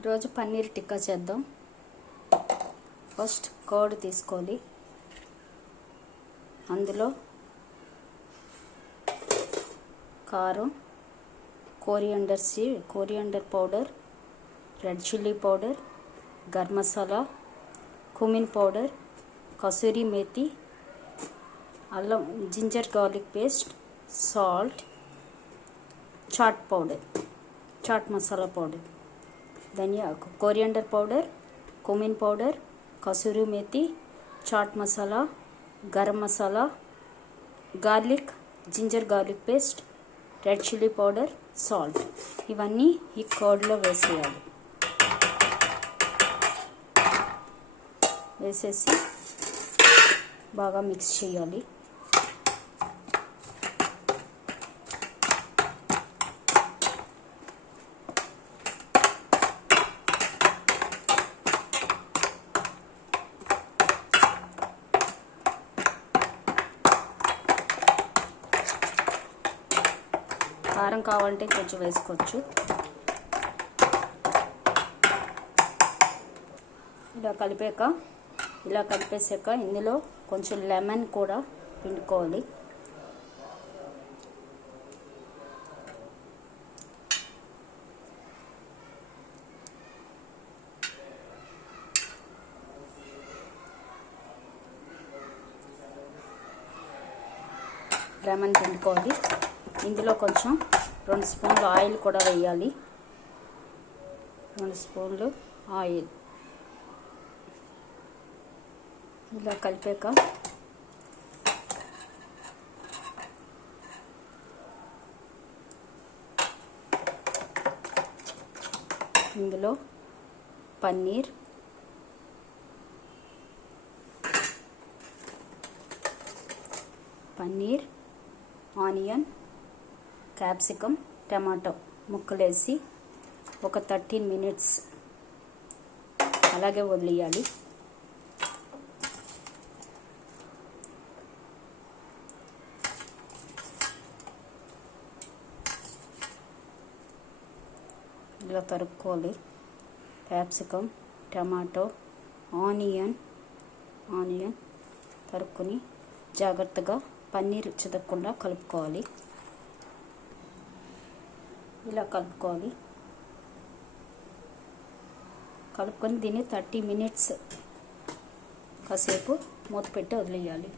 ఈరోజు పన్నీర్ టిక్కా చేద్దాం. First curd తీసుకోవాలి. అందులో కారం, coriander powder, red chilli powder, garam masala, cumin powder, kasuri methi, అల్లం ginger garlic paste, salt, chaat powder, chaat masala powder, dhania coriander powder, cumin powder, kasuri methi, chaat masala, garam masala, garlic ginger garlic paste, red chilli powder, salt ఇవన్నీ ఈ కర్డ్లో వేసేయాలి. వేసేసి బాగా మిక్స్ చేయాలి. కారం కావాలంటే కొంచెం వేసుకోవచ్చు. ఇలా కలిపేసాక ఇందులో కొంచెం లెమన్ కూడా పిండుకోవాలి. ఇందులో కొంచెం 2 స్పూన్లు ఆయిల్ కూడా వేయాలి. 2 స్పూన్లు ఆయిల్ ఇలా కలిపాక ఇందులో పన్నీర్, ఆనియన్, క్యాప్సికమ్, టమాటో ముక్కలేసి ఒక 13 మినిట్స్ అలాగే వదిలేయాలి. ఇలా తరుక్కోవాలి. క్యాప్సికమ్, టమాటో, ఆనియన్ తరుక్కుని జాగ్రత్తగా పన్నీర్ చితకకుండా కలుపుకోవాలి. ఇలా కలుపుకొని దీన్ని 30 మినిట్స్ కాసేపు మూత పెట్టి వదిలేయాలి.